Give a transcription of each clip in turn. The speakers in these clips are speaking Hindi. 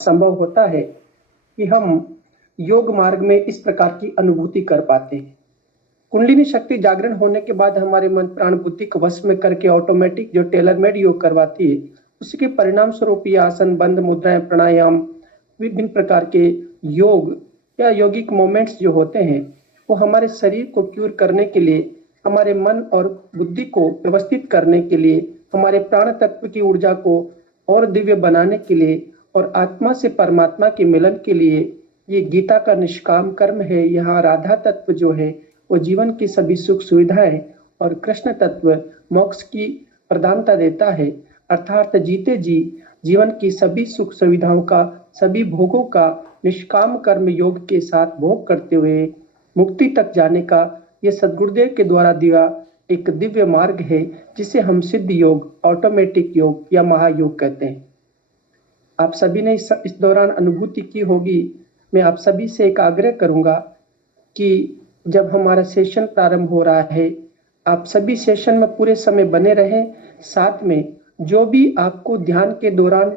संभव होता है कि हम योग मार्ग में इस प्रकार की अनुभूति कर पाते हैं। कुंडलिनी शक्ति जागरण होने के बाद हमारे मन प्राण बुद्धि को वश में करके ऑटोमेटिक जो टेलर मेड योग करवाती है, उसके परिणाम स्वरूप ये आसन, बंद मुद्राएं, प्राणायाम, विभिन्न प्रकार के योग या यौगिक मोमेंट्स जो होते हैं, वो हमारे शरीर को क्यूर करने के लिए, हमारे मन और बुद्धि को व्यवस्थित करने के लिए, हमारे प्राण तत्व की ऊर्जा को और दिव्य बनाने के लिए और आत्मा से परमात्मा के मिलन के लिए ये गीता का निष्काम कर्म है। यहाँ राधा तत्व जो है वो जीवन की सभी सुख सुविधाएं और कृष्ण तत्व मोक्ष की प्रदानता देता है, अर्थात जीते जी जीवन की सभी सुख सुविधाओं का, सभी भोगों का निष्काम कर्म योग के साथ भोग करते हुए मुक्ति तक जाने का ये सद्गुरुदेव के द्वारा दिया एक दिव्य मार्ग है, जिसे हम सिद्ध योग, ऑटोमेटिक योग या महायोग कहते हैं। आप सभी ने इस दौरान अनुभूति की होगी। मैं आप सभी से एक आग्रह करूंगा कि जब हमारा सेशन प्रारंभ हो रहा है, आप सभी सेशन में पूरे समय बने रहें। साथ में जो भी आपको ध्यान के दौरान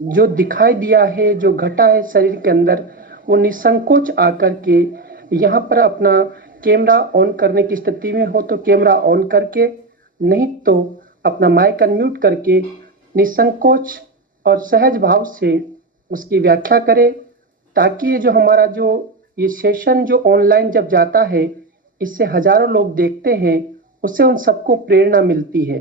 जो दिखाई दिया है, जो घटा है शरीर के अंदर, वो निसंकोच आकर के यहाँ पर अपना कैमरा ऑन करने की स्थिति में हो तो कैमरा ऑन करके, नहीं तो अपना माइक अनम्यूट करके निसंकोच और सहज भाव से उसकी व्याख्या करें, ताकि ये जो हमारा जो ये सेशन जो ऑनलाइन जब जाता है, इससे हजारों लोग देखते हैं, उससे उन सबको प्रेरणा मिलती है।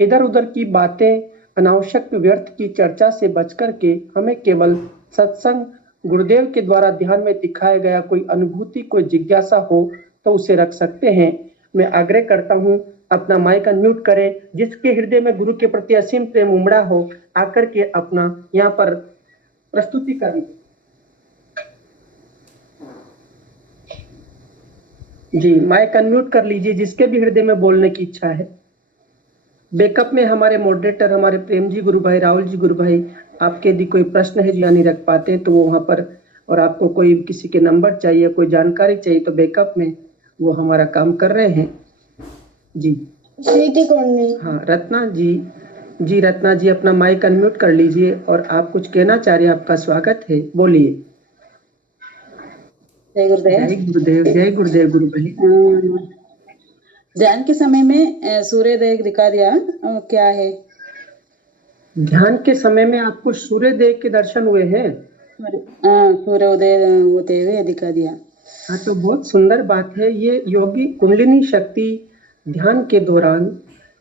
इधर उधर की बातें, अनावश्यक व्यर्थ की चर्चा से बच करके हमें केवल सत्संग, गुरुदेव के द्वारा ध्यान में दिखाया गया कोई अनुभूति, कोई जिज्ञासा हो तो उसे रख सकते हैं। मैं आग्रह करता हूँ, अपना माइक अनम्यूट करें। जिसके हृदय में गुरु के प्रति असीम प्रेम उमड़ा हो, आकर के अपना यहाँ पर प्रस्तुति करें। जी, माइक अनम्यूट कर लीजिए जिसके भी हृदय में बोलने की इच्छा है। बैकअप में हमारे मॉडरेटर, हमारे प्रेम जी गुरु भाई, राहुल जी गुरु भाई, आपके यदि कोई प्रश्न है जो नहीं रख पाते तो वो वहाँ पर, और आपको कोई किसी के नंबर चाहिए, कोई जानकारी चाहिए तो बैकअप में वो हमारा काम कर रहे हैं। जी हाँ, रत्ना जी रत्ना जी, अपना माइक अनम्यूट कर लीजिए और आप कुछ कहना चाह रहे हैं। आपका स्वागत है, बोलिए। जय गुरुदेव। जय गुरुदेव, जय गुरुदेव गुरु भाई। ध्यान के समय में सूर्योदय दिखा दिया, क्या है? ध्यान के समय में आपको सूर्योदय के दर्शन हुए हैं? सूर्योदय होते हुए दिखा दिया। हाँ, तो बहुत सुंदर बात है। ये योगी कुंडलिनी शक्ति ध्यान के दौरान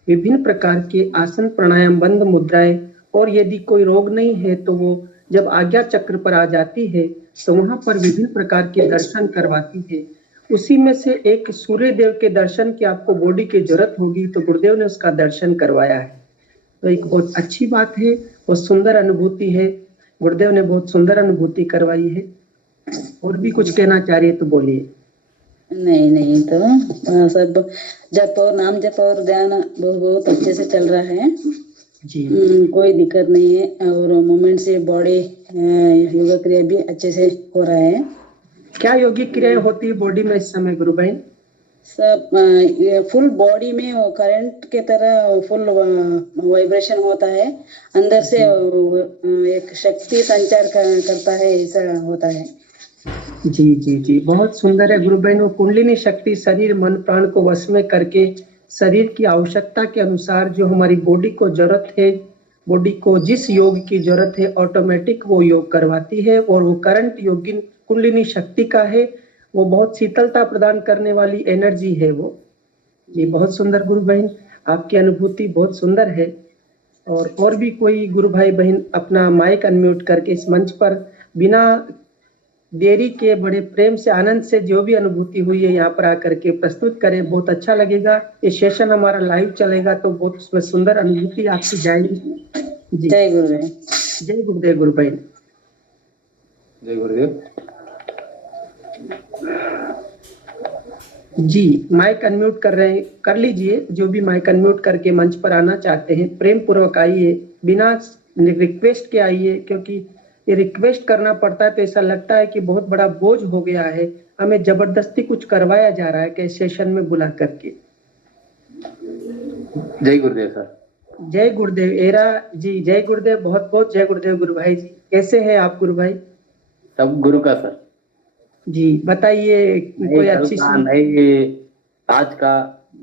विभिन्न प्रकार के आसन, प्राणायाम, बंद मुद्राएं, और यदि कोई रोग नहीं है तो वो जब आज्ञा चक्र पर आ जाती है तो वहां पर विभिन्न प्रकार के दर्शन करवाती है। उसी में से एक सूर्यदेव के दर्शन की आपको बॉडी की जरूरत होगी, तो गुरुदेव ने उसका दर्शन करवाया है। तो एक बहुत अच्छी बात है, बहुत सुंदर अनुभूति है। गुरुदेव ने बहुत सुंदर अनुभूति करवाई है। और भी कुछ कहना चाह रही है तो बोलिए। नहीं तो सब जप और नाम जप और ध्यान बहुत अच्छे से चल रहा है जी। कोई दिक्कत नहीं है, और मोमेंट से बॉडी योगा क्रिया भी अच्छे से हो रहा है। क्या योगिक क्रियाएं होती है बॉडी में इस समय गुरु भाई? सब फुल बॉडी में वो करंट के तरह फुल वाइब्रेशन होता है, अंदर से एक शक्ति संचार करता है, ऐसा होता है। जी, बहुत सुंदर है गुरु बहन। वो कुंडलिनी शक्ति शरीर, मन, प्राण को वश में करके शरीर की आवश्यकता के अनुसार जो हमारी बॉडी को जरूरत है, बॉडी को जिस योग की जरूरत है, ऑटोमेटिक वो योग करवाती है। और वो करंट योगिन कुंडलिनी शक्ति का है। वो बहुत शीतलता प्रदान करने वाली एनर्जी है वो। ये बहुत सुंदर गुरु बहन, आपकी अनुभूति बहुत सुंदर है। और भी कोई गुरु भाई बहन अपना माइक अनम्यूट करके इस मंच पर बिना देरी के बड़े प्रेम से, आनंद से जो भी अनुभूति हुई है यहाँ पर आकर के प्रस्तुत करें। बहुत अच्छा लगेगा। ये सेशन हमारा लाइव चलेगा तो बहुत उसमें सुंदर अनुभूति आपकी जाएगी। जी, जय गुरुदेव। जय गुरुदेव गुरु बहन। जय गुरुदेव जी। माइक अनम्यूट कर लीजिए। जो भी माइक अनम्यूट करके मंच पर आना चाहते हैं, प्रेम पूर्वक आइए, बिना रिक्वेस्ट के आइए, क्योंकि ये रिक्वेस्ट करना पड़ता है तो ऐसा लगता है कि बहुत बड़ा बोझ हो गया है, हमें जबरदस्ती कुछ करवाया जा रहा है कि सेशन में बुला करके। जय गुरुदेव सर। जय गुरुदेव एरा जी, जय गुरुदेव, बहुत बहुत जय गुरुदेव गुरु भाई जी। कैसे हैं आप गुरु भाई? सब गुरु का सर। जी बताइए, नहीं कोई कल अच्छी का, सी। नहीं आज का,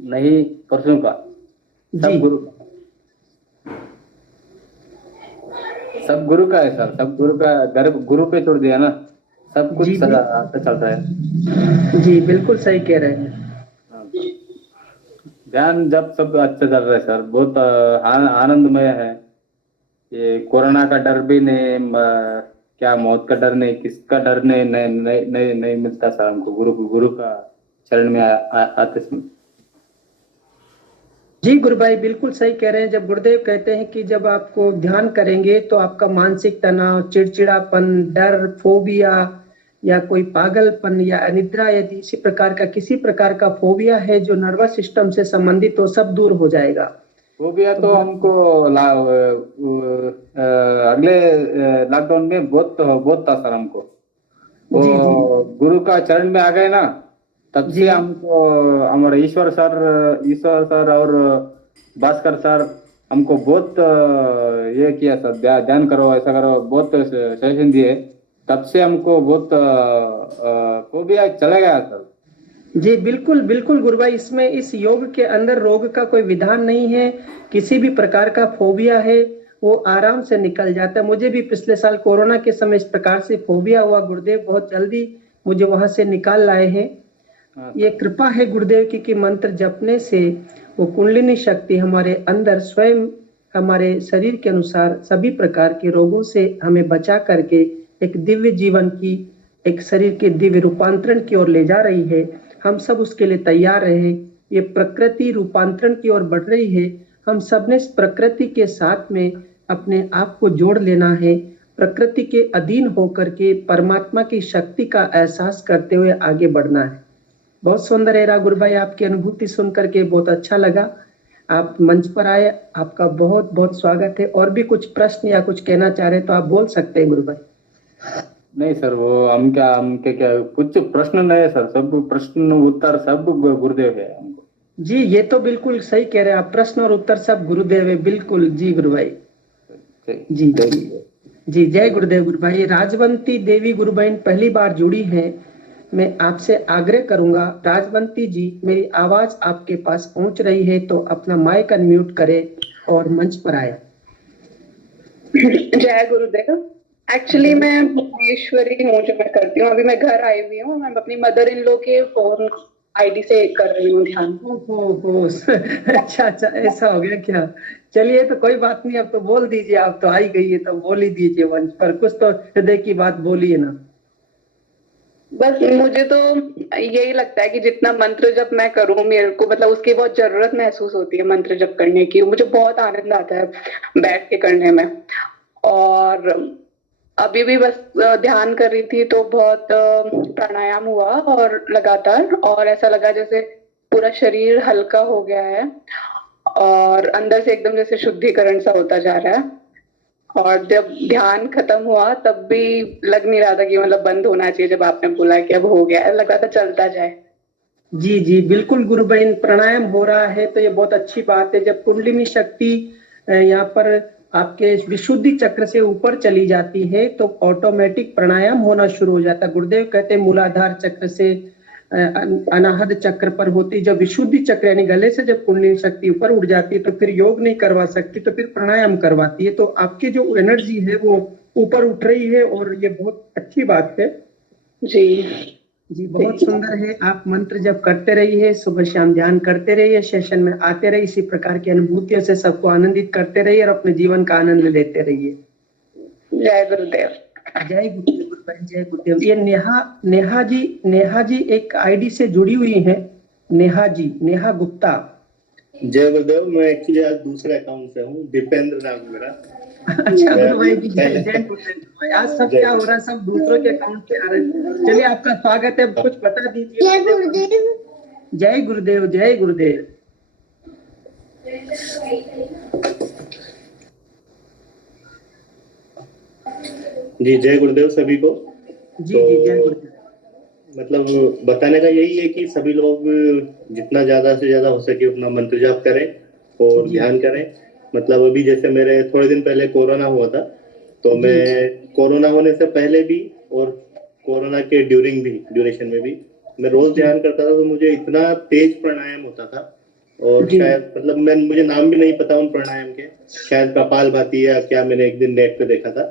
नहीं परसों का, जी सब गुरु का। सब गुरु का है सर, सब गुरु का। घर गुरु पे छोड़ दिया ना, सब कुछ जी सदा अच्छा चल रहा है। जी बिल्कुल सही कह रहे हैं। हाँ सर। ध्यान जब सब अच्छा चल रहा है सर, बहुत आनंदमय है। ये कोरोना का डर भी नहीं, क्या मौत का डर नहीं, किसका डर नहीं, नहीं नहीं नहीं, नहीं मिलता सर हमको गुरु गुरु का चरण में आते समय। जी गुरु भाई बिल्कुल सही कह रहे हैं। जब गुरुदेव कहते हैं कि जब आपको ध्यान करेंगे तो आपका मानसिक तनाव, चिड़चिड़ापन, डर, फोबिया या कोई पागलपन या अनिद्रा, यदि इसी प्रकार का किसी प्रकार का फोबिया है जो नर्वस सिस्टम से संबंधित, तो सब दूर हो जाएगा। फोबिया तो तो हमको अगले लॉकडाउन में बहुत बहुत था सर हमको। वो जी जी गुरु का चरण में आ गए ना, तब जी से हमको हमारे ईश्वर सर और भास्कर सर हमको बहुत ये किया सर, ध्यान करो, ऐसा करो, बहुत सजेशन दिए। तब से हमको बहुत फोबिया चला गया सर। जी बिल्कुल बिल्कुल गुरु भाई, इसमें इस योग के अंदर रोग का कोई विधान नहीं है। किसी भी प्रकार का फोबिया है वो आराम से निकल जाता है। मुझे भी पिछले साल कोरोना के समय इस प्रकार से फोबिया हुआ, गुरुदेव बहुत जल्दी मुझे वहां से निकाल लाए हैं। हाँ ये सर। कृपा है गुरुदेव की कि मंत्र जपने से वो कुंडलिनी शक्ति हमारे अंदर स्वयं हमारे शरीर के अनुसार सभी प्रकार के रोगों से हमें बचा करके एक दिव्य जीवन की, एक शरीर के दिव्य रूपांतरण की ओर ले जा रही है। हम सब उसके लिए तैयार रहे। ये प्रकृति रूपांतरण की ओर बढ़ रही है। हम सब ने इस प्रकृति के साथ में अपने आप को जोड़ लेना है। प्रकृति के अधीन होकर के परमात्मा की शक्ति का एहसास करते हुए आगे बढ़ना है। बहुत सुंदर है गुरु भाई, आपकी अनुभूति सुन करके बहुत अच्छा लगा। आप मंच पर आए, आपका बहुत बहुत स्वागत है। और भी कुछ प्रश्न या कुछ कहना चाह रहे हैं तो आप बोल सकते हैं गुरु भाई। नहीं सर, वो हम क्या कुछ प्रश्न नहीं है सर, सब प्रश्न उत्तर सब गुरुदेव है हमको। जी ये तो बिल्कुल सही कह रहे हैं आप, प्रश्न और उत्तर सब गुरुदेव है। बिल्कुल जी गुरु भाई। जय जी जय जी जी जय गुरुदेव गुरु भाई। राजवंती देवी गुरु बहन पहली बार जुड़ी है। मैं आपसे आग्रह करूंगा, राजवंती जी मेरी आवाज आपके पास पहुंच रही है तो अपना माइक अनम्यूट करें और मंच पर आए। जय गुरुदेव। एक्चुअली मैं भुवनेश्वरी हूँ, जो मैं करती हूँ। अभी मैं घर आई हुई हूँ, मैं अपनी मदर इन लॉ के फोन आईडी से कर रही हूँ ध्यान। ओहो अच्छा अच्छा, ऐसा हो गया क्या? चलिए तो कोई बात नहीं, अब तो बोल दीजिए, आप तो आई गई है तो बोल ही दीजिए मंच पर, कुछ तो हृदय की बात बोलिए ना। बस मुझे तो यही लगता है कि जितना मंत्र जप मैं करूँ, मेरे को मतलब उसकी बहुत जरूरत महसूस होती है मंत्र जप करने की। मुझे बहुत आनंद आता है बैठ के करने में। और अभी भी बस ध्यान कर रही थी तो बहुत प्राणायाम हुआ और लगातार, और ऐसा लगा जैसे पूरा शरीर हल्का हो गया है और अंदर से एकदम जैसे शुद्धिकरण सा होता जा रहा है। और जब ध्यान खत्म हुआ तब भी लग नहीं रहा था कि मतलब बंद होना चाहिए। जब आपने बोला कि अब हो गया, लग रहा था चलता जाए। जी जी बिल्कुल गुरु बहन, प्राणायाम हो रहा है तो ये बहुत अच्छी बात है। जब कुंडलिनी शक्ति यहाँ पर आपके विशुद्धि चक्र से ऊपर चली जाती है तो ऑटोमेटिक प्राणायाम होना शुरू हो जाता है। गुरुदेव कहते हैं मूलाधार चक्र से अनाहत चक्र पर होती, जब विशुद्धि चक्र यानी गले से जब कुंडलिनी शक्ति ऊपर उठ जाती है तो फिर योग नहीं करवा सकती, तो फिर प्राणायाम करवाती है। तो आपकी जो एनर्जी है वो ऊपर उठ रही है और ये बहुत अच्छी बात है। जी जी बहुत सुंदर है। आप मंत्र जब करते रहिए, सुबह शाम ध्यान करते रहिए, सेशन में आते रहिए, इसी प्रकार की अनुभूतियों से सबको आनंदित करते रहिए और अपने जीवन का आनंद लेते रहिए। जय गुरुदेव। जय गुरुदेव गुरु बहन, जय गुरुदेव। ये नेहा जी एक आईडी से जुड़ी हुई है। नेहा जी, नेहा गुप्ता। जय गुरुदेव। मैं एक्चुअली आज दूसरे अकाउंट से हूँ, दीपेंद्र नाम है मेरा। अच्छा गुरु भाई जी, जय जय गुरुदेव गुरु भाई। आज सब जय क्या हो रहा है, सब दूसरों के अकाउंट पे आ रहे हैं। चलिए आपका स्वागत है, कुछ बता दीजिए। जय गुरुदेव जय गुरुदेव जय गुरुदेव। जी जय गुरुदेव सभी को। जी जी जय गुरुदेव। मतलब बताने का यही है कि सभी लोग जितना ज्यादा से ज्यादा हो सके उतना मंत्र जाप करें और जी ध्यान करें। मतलब अभी जैसे मेरे थोड़े दिन पहले कोरोना हुआ था, तो मैं कोरोना होने से पहले भी और कोरोना के ड्यूरेशन में भी मैं रोज ध्यान करता था, तो मुझे इतना तेज प्राणायाम होता था। और जी। शायद मतलब मुझे नाम भी नहीं पता उन प्राणायाम के, शायद कपालभाति या क्या, मैंने एक दिन नेट पे देखा था।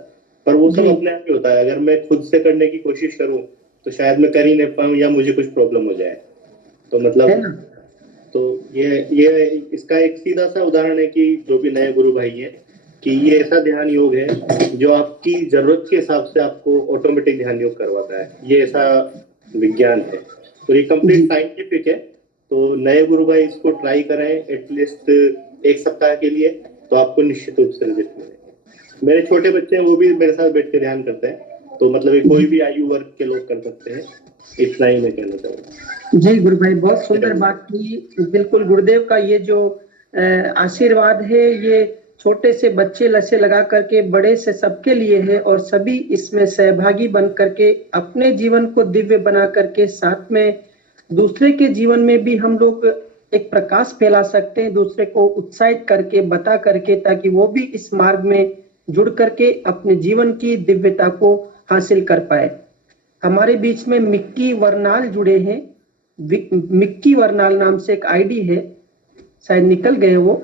पर वो सब जी। अपने आप ही होता है, अगर मैं खुद से करने की कोशिश करूं तो शायद मैं कर ही नहीं पाऊं या मुझे कुछ प्रॉब्लम हो जाए। तो है मतलब ना? तो ये इसका एक सीधा सा उदाहरण है कि जो भी नए गुरु भाई हैं, कि ये ऐसा ध्यान योग है जो आपकी जरूरत के हिसाब से आपको ऑटोमेटिक ध्यान योग करवाता है। ये ऐसा विज्ञान है, तो ये कंप्लीट जी। साइंटिफिक है। तो नए गुरु भाई इसको ट्राई करें एटलीस्ट एक सप्ताह के लिए, तो आपको निश्चित रूप से रिजल्ट मिलेगा। मेरे छोटे बच्चे हैं, वो भी मेरे साथ बैठ के ध्यान करते हैं, तो मतलब ये कोई भी आयु वर्ग के लोग कर सकते हैं। इतना ही मैं कहना चाहूँगा। जी गुरु भाई, बहुत सुंदर बात की। बिल्कुल गुरुदेव का ये जो आशीर्वाद है, ये छोटे से बच्चे से लगा करके बड़े से सबके लिए है, और सभी इसमें सहभागी बन करके अपने जीवन को दिव्य बना करके साथ में दूसरे के जीवन में भी हम लोग एक प्रकाश फैला सकते हैं, दूसरे को उत्साहित करके बता करके, ताकि वो भी इस मार्ग में जुड़ करके अपने जीवन की दिव्यता को हासिल कर पाए। हमारे बीच में मिक्की वर्नाल जुड़े हैं। मिक्की वर्नाल नाम से एक आईडी है, शायद निकल गए वो।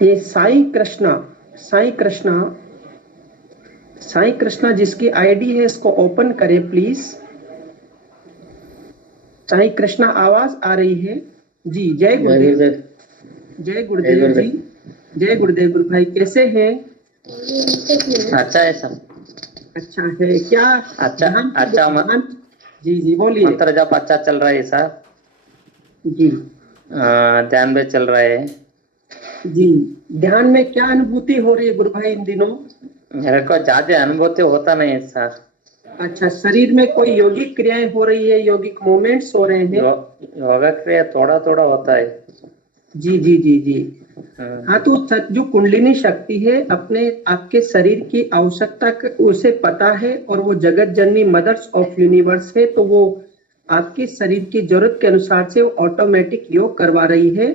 ये साईं कृष्णा जिसकी आईडी है, इसको ओपन करें प्लीज। साईं कृष्णा, आवाज आ रही है जी? जय गुरुदेव। जय गुरुदेव जी। जय गुरुदेव। गुरु भाई कैसे हैं? अच्छा है सब। अच्छा है क्या? अच्छा जी बोलिए। मंत्र जप अच्छा चल रहा है सर जी। ध्यान में चल रहा है जी। ध्यान में क्या अनुभूति हो रही है गुरु भाई इन दिनों? मेरे को ज्यादा अनुभूति होता नहीं है सर। अच्छा, शरीर में कोई योगिक क्रियाएं हो रही है, योगिक मूवमेंट्स हो रहे हैं? योगा क्रिया थोड़ा थोड़ा होता है। जी जी जी जी। हाँ, तो जो कुंडलिनी शक्ति है, अपने आपके शरीर की आवश्यकता उसे पता है, और वो जगत जननी मदर्स ऑफ यूनिवर्स है, तो वो आपके शरीर की जरूरत के अनुसार से ऑटोमेटिक योग करवा रही है।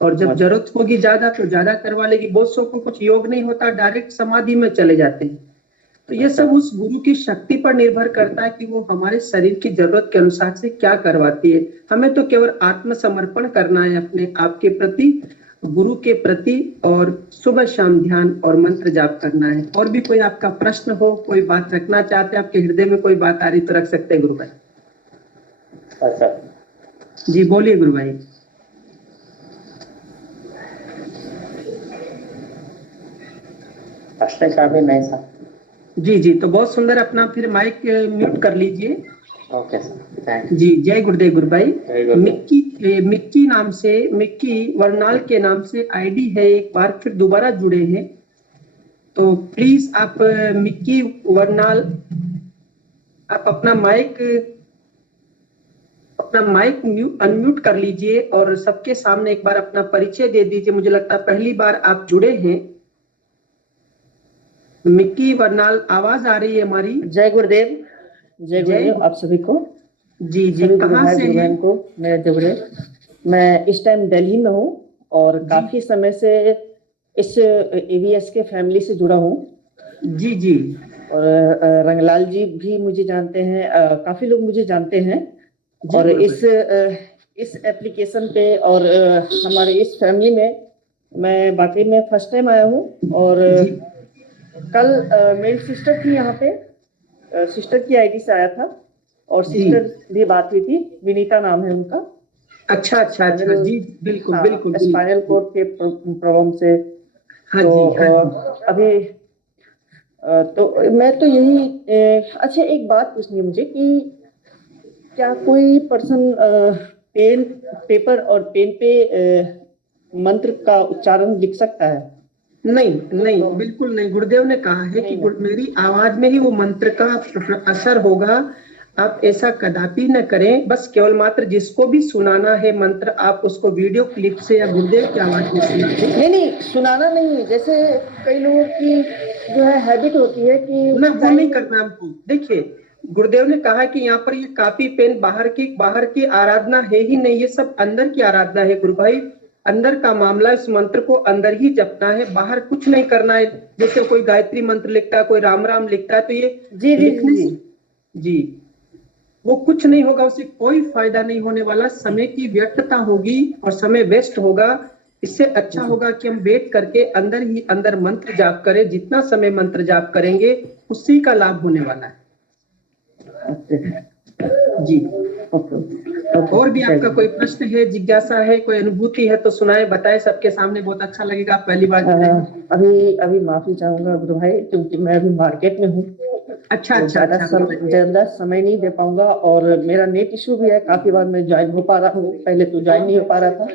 और जब जरूरत होगी ज्यादा तो ज्यादा करवा लेगी। बहुत सौ को कुछ योग नहीं होता, डायरेक्ट समाधि में चले जाते हैं। तो ये सब उस गुरु की शक्ति पर निर्भर करता है कि वो हमारे शरीर की जरूरत के अनुसार से क्या करवाती है। हमें तो केवल आत्मसमर्पण करना है अपने आप के प्रति, गुरु के प्रति, और सुबह शाम ध्यान और मंत्र जाप करना है। और भी कोई आपका प्रश्न हो, कोई बात रखना चाहते हैं, आपके हृदय में कोई बात आ रही तो रख सकते हैं गुरु भाई। अच्छा जी बोलिए गुरु भाई। प्रश्न का भी नहीं सर। जी जी, तो बहुत सुंदर। अपना फिर माइक म्यूट कर लीजिए। ओके सर, थैंक जी। जय गुरुदेव गुरु भाई। यू। मिक्की नाम से, मिक्की वर्नाल के नाम से आईडी है, एक बार फिर दोबारा जुड़े हैं। तो प्लीज आप मिक्की वर्नाल, आप अपना माइक अनम्यूट कर लीजिए और सबके सामने एक बार अपना परिचय दे दीजिए। मुझे लगता है पहली बार आप जुड़े हैं। मिक्की वर्नाल, आवाज आ रही है हमारी? जय गुरुदेव। जय गुरुदेव आप सभी को। जी जी। कहाँ से हैं? को मेरे जबड़े, मैं इस टाइम दिल्ली में हूँ और काफी समय से इस एवीएस के फैमिली से जुड़ा हूँ। जी जी। और रंगलाल जी भी मुझे जानते हैं, काफी लोग मुझे जानते हैं। और इस एप्लीकेशन पे और हमारे इस फैमिली में मैं बाकी में फर्स्ट टाइम आया हूँ। और कल मेरी सिस्टर थी यहाँ पे, सिस्टर की आईडी से आया था, और सिस्टर भी बात हुई थी, विनीता नाम है उनका। अच्छा अच्छा अच्छा। जी बिल्कुल बिल्कुल। स्पाइनल कोड के प्रॉब्लम से। हाँ तो जी, हाँ जी। अभी तो मैं तो यही अच्छा एक बात पूछनी है मुझे कि क्या कोई पर्सन पेन पेपर और पेन पे मंत्र का उच्चारण लिख सकता है? नहीं नहीं, बिल्कुल नहीं। गुरुदेव ने कहा है कि मेरी आवाज में ही वो मंत्र का असर होगा। आप ऐसा कदापि न करें। बस केवल मात्र जिसको भी सुनाना है मंत्र, आप उसको वीडियो क्लिप से या गुरुदेव की आवाज में सुनाइए। नहीं सुनाना नहीं। जैसे कई लोगों की जो है हैबिट होती है कि ना, वो नहीं करना हमको। देखिए, गुरुदेव ने कहा कि यहाँ पर ये कॉपी पेन बाहर की आराधना है ही नहीं, ये सब अंदर की आराधना है गुरु भाई। अंदर का मामला, इस मंत्र को अंदर ही जपना है, बाहर कुछ नहीं करना है। जैसे कोई गायत्री मंत्र लिखता है, कोई राम राम लिखता है, तो ये जी जी लिखने जी से जी वो कुछ नहीं होगा, उससे कोई फायदा नहीं होने वाला, समय की व्यर्थता होगी और समय वेस्ट होगा। इससे अच्छा होगा कि हम बैठ करके अंदर ही अंदर मंत्र जाप करें। जितना समय मंत्र जाप करेंगे उसी का लाभ होने वाला है जी। और भी आपका कोई प्रश्न है, जिज्ञासा है, कोई अनुभूति है तो सुनाए, बताए, सबके सामने बहुत अच्छा लगेगा। आप पहली बार जुड़े हैं। अभी अभी माफी चाहूंगा गुरु भाई, क्योंकि मैं अभी मार्केट में हूँ, अच्छा तो अच्छा अच्छा ज्यादा समय नहीं दे पाऊंगा, और मेरा नेट इशू भी है। काफी बार मैं ज्वाइन हो पा रहा हूँ, पहले तो ज्वाइन नहीं हो पा रहा था,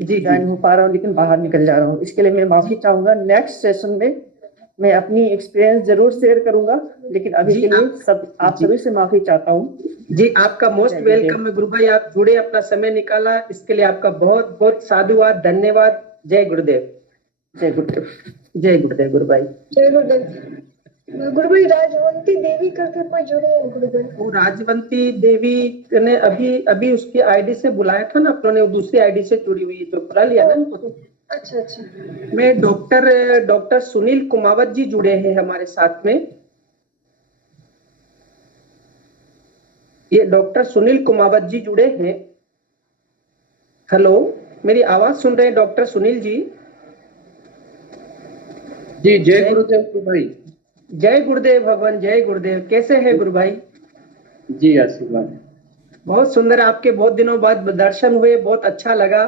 जी ज्वाइन हो पा रहा हूँ लेकिन बाहर निकल जा रहा हूँ। इसके लिए मैं माफी चाहूंगा। नेक्स्ट सेशन में मैं अपनी एक्सपीरियंस जरूर शेयर करूंगा, लेकिन अभी जी, के लिए आप सभी से माफी चाहता हूँ। जी आपका मोस्ट वेलकम है गुरु भाई। आप जुड़े, अपना समय निकाला, इसके लिए आपका बहुत बहुत साधुवाद, धन्यवाद। जय गुरुदेव। जय गुरुदेव। जय गुरुदेव गुरु भाई। जय गुरुदेव। गुरु भाई राजवंती देवी करके कोई जुड़े हैं गुरु भाई? वो राजवंती देवी ने अभी अभी उसकी आईडी से बुलाया था ना अपनों ने, वो दूसरी आईडी से जुड़ी हुई है, जो बुला लिया ना उनको। अच्छा अच्छा। मैं डॉक्टर सुनील कुमावत जी जुड़े हैं हमारे साथ में। ये डॉक्टर सुनील कुमावत जी जुड़े हैं। हेलो, मेरी आवाज सुन रहे हैं डॉक्टर सुनील जी? जी जय गुरुदेव गुरु भाई। जय गुरुदेव भगवान, जय गुरुदेव। कैसे हैं गुरु भाई? जी आशीर्वाद। बहुत सुंदर, आपके बहुत दिनों बाद दर्शन हुए, बहुत अच्छा लगा,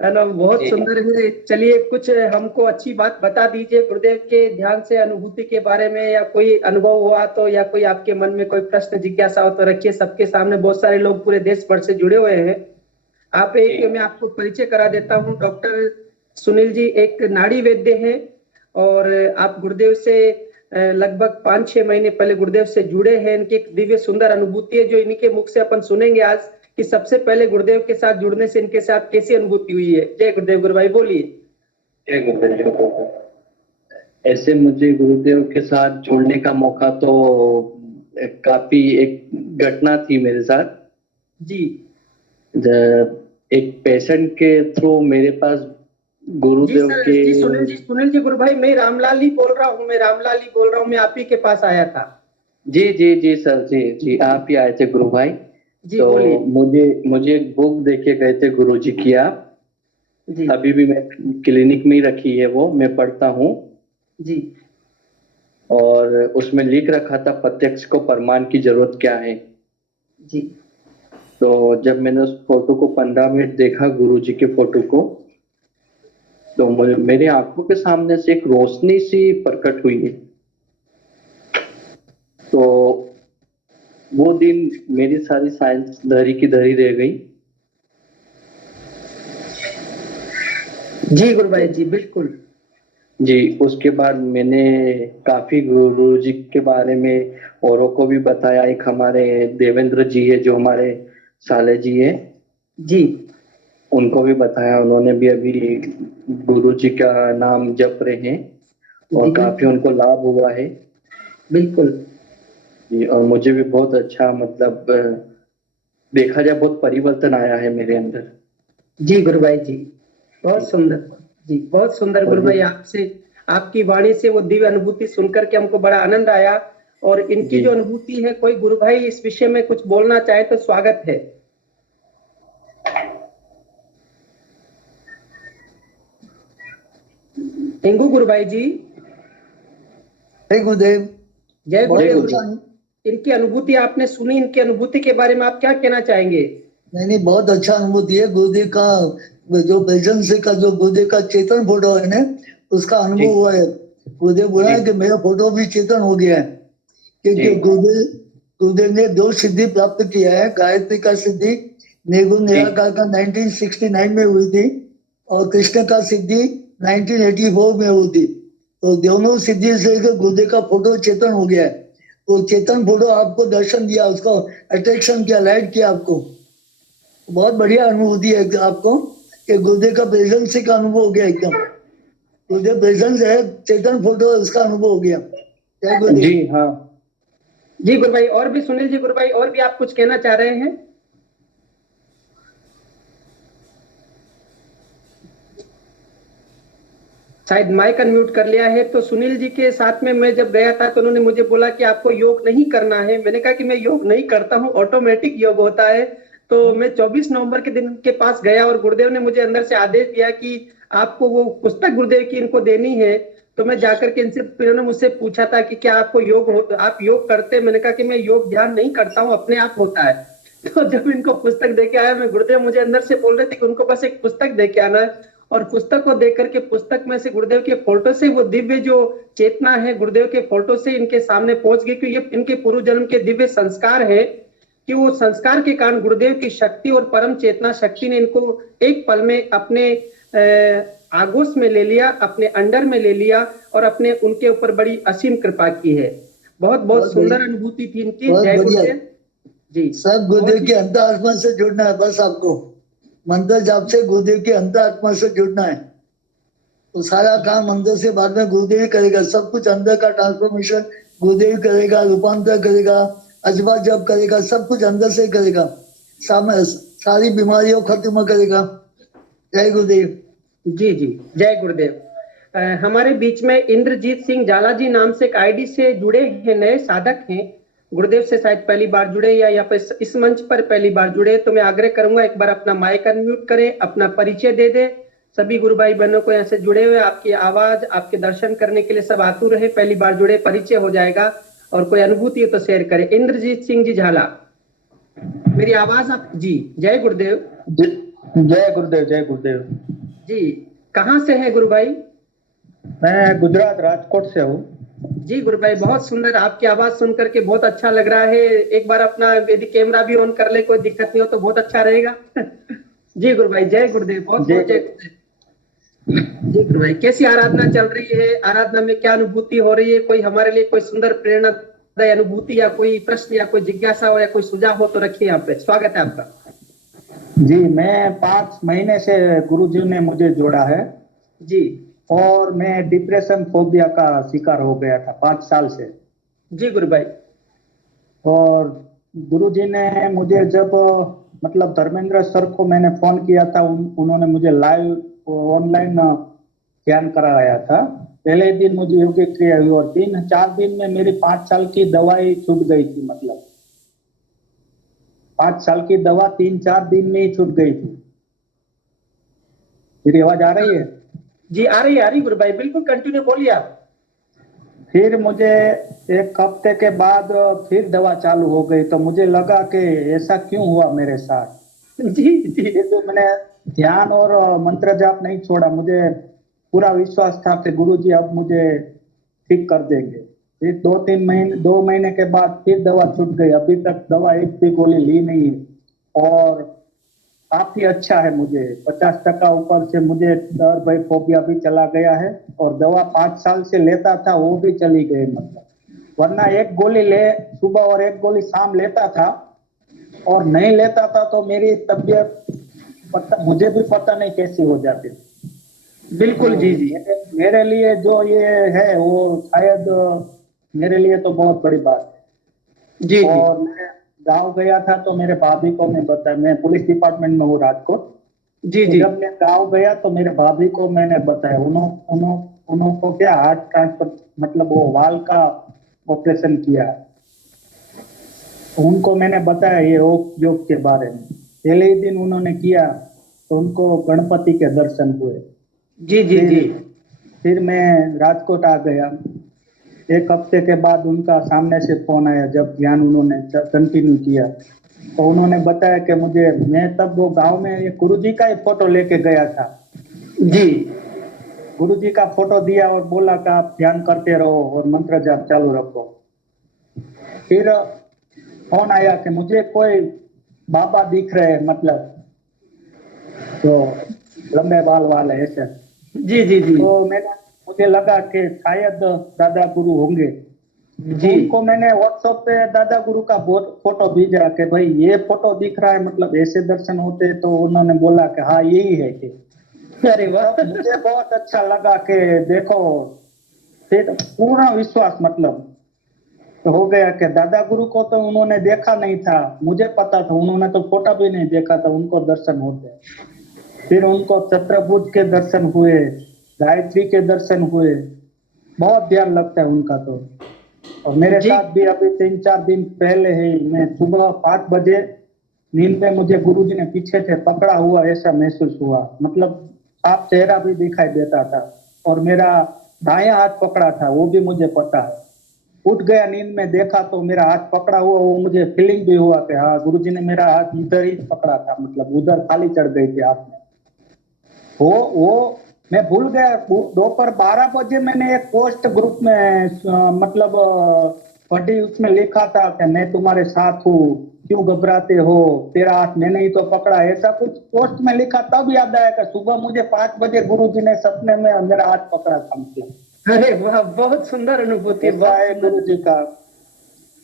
है ना, बहुत सुंदर है। चलिए कुछ हमको अच्छी बात बता दीजिए गुरुदेव के ध्यान से अनुभूति के बारे में, या कोई अनुभव हुआ तो, या कोई आपके मन में कोई प्रश्न जिज्ञासा हो तो रखिए। सबके सामने बहुत सारे लोग पूरे देश भर से जुड़े हुए हैं। आप मैं आपको परिचय करा देता हूँ। डॉक्टर सुनील जी एक नाड़ी वैद्य हैं, और आप गुरुदेव से लगभग 5-6 महीने पहले गुरुदेव से जुड़े हैं। इनकी एक दिव्य सुंदर अनुभूति है जो इनके मुख से अपन सुनेंगे आज, कि सबसे पहले गुरुदेव के साथ जुड़ने से इनके साथ कैसी अनुभूति हुई है। जय गुरुदेव गुरु भाई, बोलिए। जय गुरुदेव। ऐसे मुझे गुरुदेव के साथ जुड़ने का मौका तो काफी एक घटना थी मेरे साथ जी। एक पेशेंट के थ्रू मेरे पास जी गुरुदेव सर, के जी सुनील जी गुरु भाई, मैं रामलाल ही बोल रहा हूँ, मैं आप ही के पास आया था। जी सर, जी आप ही आए थे गुरु भाई। जी तो बोलिए। मुझे एक बुक देके गए थे गुरु जी की आप। जी अभी भी मैं क्लिनिक में ही रखी है, वो मैं पढ़ता हूँ। जी और उसमें लिख रखा था प्रत्यक्ष को प्रमाण की जरूरत क्या है। जी तो जब मैंने उस फोटो को 15 मिनट देखा, गुरु जी के फोटो को, तो मेरे आंखों के सामने से एक रोशनी सी प्रकट हुई। तो वो दिन मेरी सारी साइंस धरी की धरी रह गई। जी गुरु भाई, जी बिल्कुल। जी, उसके बाद मैंने काफी गुरु जी के बारे में औरों को भी बताया। एक हमारे देवेंद्र जी है जो हमारे साले जी है, जी उनको भी बताया। उन्होंने भी अभी गुरु जी का नाम जप रहे हैं और जी, काफी उनको लाभ हुआ है। बिल्कुल। जी, और मुझे भी बहुत अच्छा, मतलब देखा जाए बहुत परिवर्तन आया है मेरे अंदर। जी गुरु भाई जी, बहुत सुंदर। जी बहुत सुंदर गुरु भाई, आपसे आपकी वाणी से वो दिव्य अनुभूति सुनकर के हमको बड़ा आनंद आया। और इनकी जो अनुभूति है, कोई गुरु भाई इस विषय में कुछ बोलना चाहे तो स्वागत है। टिंगू गुरु भाई जी। जय गुरुदेव। जय गुरुदेव गुरु। अच्छा। इनकी अनुभूति आपने सुनी, इनकी अनुभूति के बारे में आप क्या कहना चाहेंगे? नहीं, बहुत अच्छा अनुभूति है। गुरुदेव का जो प्रेजेंस का, जो गुरुदेव का चेतन फोटो है ना, उसका अनुभव हुआ है। गुरुदेव बोला है कि मेरा फोटो भी चेतन हो गया है, क्योंकि गुरुदेव ने 2 सिद्धि प्राप्त किया है। गायत्री का सिद्धि निर्गुण निराकार का 1969 में हुई थी, और कृष्ण का सिद्धि 1984 में हुई थी। तो दोनों सिद्धि से गुरुदेव का फोटो चेतन हो गया है। तो चेतन फोटो आपको दर्शन दिया, उसको अट्रैक्शन किया, लाइट किया आपको। बहुत बढ़िया अनुभूति है आपको कि गुरुदेव का प्रेजेंस का अनुभव हो गया एकदम। गुरुदेव प्रेजेंस है, चेतन फोटो, उसका अनुभव हो गया। जय गुरुदेव। जी हाँ। जी गुरु भाई, और भी सुनील जी गुरु भाई, और भी आप कुछ कहना चाह रहे हैं? शायद माइक अनम्यूट कर लिया है। तो सुनील जी के साथ में मैं जब गया था तो उन्होंने मुझे बोला कि आपको योग नहीं करना है। मैंने कहा कि मैं योग नहीं करता हूँ, ऑटोमेटिक योग होता है। तो मैं 24 नवंबर के दिन उनके पास गया और गुरुदेव ने मुझे अंदर से आदेश दिया कि आपको वो पुस्तक गुरुदेव की इनको देनी है। तो मैं जाकर के इनसे, इन्होंने मुझसे पूछा था कि क्या आपको आप योग करते हैं? मैंने कहा कि मैं योग ध्यान नहीं करता हूँ, अपने आप होता है। तो जब इनको पुस्तक दे के आया, मैं गुरुदेव मुझे अंदर से बोल रहे थे कि उनको बस एक पुस्तक दे के आना है। और पुस्तक को देख करके पुस्तक में से गुरुदेव के फोटो से वो दिव्य जो चेतना है गुरुदेव के फोटो से इनके सामने पहुंच गई कि ये इनके पूर्व जन्म के दिव्य संस्कार है, कि वो संस्कार के कारण गुरुदेव की शक्ति और परम चेतना शक्ति ने इनको एक पल में अपने आगोश में ले लिया, अपने अंडर में ले लिया और अपने उनके ऊपर बड़ी असीम कृपा की है। बहुत बहुत सुंदर अनुभूति थी इनकी। जय गुरुदेव जी। सब गुरुदेव के अंतरात्मा से जुड़ना है, बस आपको मंत्र जाप से गुरुदेव के अंतरात्मा से जुड़ना है। तो सारा काम अंदर से बाद में गुरुदेव ही करेगा। सब कुछ अंदर का ट्रांसफॉर्मेशन गुरुदेव करेगा, रूपांतर करेगा, अजबा जप करेगा, सब कुछ अंदर से करेगा। सारी बीमारियों खत्म करेगा। जय गुरुदेव जी जी, जय गुरुदेव। हमारे बीच में इंद्रजीत सिंह जाला जी नाम से एक आईडी से जुड़े हैं, नए साधक हैं, गुरुदेव से शायद पहली बार जुड़े या यहाँ पे इस मंच पर पहली बार जुड़े। तो मैं आग्रह करूंगा एक बार अपना माइक अनम्यूट करें, अपना परिचय दे दे। सभी गुरु भाई बहनों को यहाँ से जुड़े हुए आपकी आवाज, आपके दर्शन करने के लिए सब आतुर रहे। पहली बार जुड़े, परिचय हो जाएगा और कोई अनुभूति है तो शेयर करें। इंद्रजीत सिंह जी झाला, मेरी आवाज आप जी। जय गुरुदेव। जय गुरुदेव, जय गुरुदेव जी। कहाँ से हैं गुरु भाई? मैं गुजरात राजकोट से हूँ जी। गुरु भाई बहुत सुंदर, आपकी आवाज सुन करके बहुत अच्छा लग रहा है। एक बार अपना यदि कैमरा भी ऑन कर ले, कोई दिक्कत नहीं हो तो बहुत अच्छा रहेगा। जी गुरु भाई, जय गुरुदेव। बहुत बहुत जय गुरुदेव। जी गुरु भाई, कैसी आराधना चल रही है? आराधना में क्या अनुभूति हो रही है? कोई हमारे लिए कोई सुंदर प्रेरणादायी अनुभूति या कोई प्रश्न या कोई जिज्ञासा हो या कोई सुझाव हो तो रखिए यहाँ पे। स्वागत है आपका। जी। मैं 5 महीने से गुरुजी ने मुझे जोड़ा है जी। और मैं डिप्रेशन फोबिया का शिकार हो गया था 5 साल से। जी गुरु भाई। और गुरुजी ने मुझे जब मतलब धर्मेंद्र सर को मैंने फोन किया था, उन्होंने मुझे लाइव ऑनलाइन ध्यान कराया था। पहले दिन मुझे योगिक क्रिया हुई और 3-4 दिन में मेरी 5 साल की दवाई छूट गई थी। मतलब 5 साल की दवा 3-4 दिन में ही छूट गई थी। मेरी आवाज आ रही है? जी आ रही है गुरु भाई, बिल्कुल कंटिन्यू बोलिए आप। फिर मुझे 1 हफ्ते के बाद फिर दवा चालू हो गई, तो मुझे लगा कि ऐसा क्यों हुआ मेरे साथ। जी जी। तो मैंने ध्यान और मंत्र जाप नहीं छोड़ा। मुझे पूरा विश्वास था कि गुरुजी अब मुझे ठीक कर देंगे। फिर 2 महीने के बाद फिर दवा छूट गई। अभी तक दवा एक भी गोली ली नहीं और काफी अच्छा है। मुझे 50% ऊपर से मुझे डर भय फोबिया भी चला गया है और दवा 5 साल से लेता था वो भी चली गई। मतलब वरना एक गोली सुबह और एक गोली शाम लेता था और नहीं लेता था तो मेरी तबीयत मुझे भी पता नहीं कैसी हो जाती। बिल्कुल जी जी। मेरे लिए जो ये है वो शायद मेरे लिए तो बहुत बड़ी बात है। जी। और मैं गांव गया था तो मेरे भाभी को मैं बताया, मैं पुलिस डिपार्टमेंट में हूँ राजकोट। जी जी। जब मैं गांव गया तो मेरे भाभी को मैंने बताया, उनको क्या हार्ट ट्रांसफर मतलब वो वाल का ऑपरेशन किया। उनको मैंने बताया ये योग के बारे में। पहले ही दिन उन्होंने किया तो उनको गणपति के दर्शन हुए। जी जी जी। फिर मैं राजकोट आ गया। 1 हफ्ते के बाद उनका सामने से फोन आया जब ध्यान उन्होंने कंटिन्यू किया तो उन्होंने बताया कि मैं तब वो गांव में ये गुरुजी का ही फोटो लेके गया था। जी। गुरुजी का फोटो दिया और बोला कि आप ध्यान करते रहो और मंत्र जाप चालू रखो। फिर फोन आया कि मुझे कोई बाबा दिख रहे हैं, मतलब तो लंबे बाल वाले ऐसे। जी जी जी। तो मुझे लगा कि शायद दादा गुरु होंगे। जी। उनको मैंने व्हाट्सएप पे दादा गुरु का फोटो भेजा कि भाई ये फोटो दिख रहा है, मतलब ऐसे दर्शन होते। तो उन्होंने बोला कि हाँ यही है। कि अरे वाह, मुझे बहुत अच्छा लगा कि देखो फिर पूर्ण विश्वास मतलब तो हो गया कि दादा गुरु को तो उन्होंने देखा नहीं था, मुझे पता था। उन्होंने तो फोटो भी नहीं देखा था, उनको दर्शन होते। फिर उनको छत्रभुज के दर्शन हुए, गायत्री के दर्शन हुए, बहुत ध्यान लगता है उनका तो। और मेरे जी। साथ भी अभी 3-4 दिन पहले ही मैं सुबह 5 बजे नींद में मुझे गुरुजी ने पीछे से पकड़ा हुआ ऐसा महसूस हुआ, मतलब साफ चेहरा भी दिखाई देता था। और मेरा दायां हाथ पकड़ा था वो भी मुझे पता है। उठ गया नींद में, देखा तो मेरा हाथ पकड़ा हुआ, वो मुझे फीलिंग भी हुआ कि हाँ गुरुजी ने मेरा हाथ इधर ही पकड़ा था, मतलब उधर खाली चढ़ गई थी हाथ में। वो मैं भूल गया। दोपहर 12 बजे मैंने एक पोस्ट ग्रुप में मतलब पढ़ी, उसमें लिखा था कि मैं तुम्हारे साथ हूँ, क्यों घबराते हो, तेरा हाथ मैंने ही तो पकड़ा, ऐसा कुछ पोस्ट में लिखा। तब याद आया कि सुबह मुझे 5 बजे गुरुजी ने सपने में मेरा हाथ पकड़ा था। मतलब अरे वाह, बहुत सुंदर अनुभूति, ऐसा बहुत है सुंदर। गुरुजी का।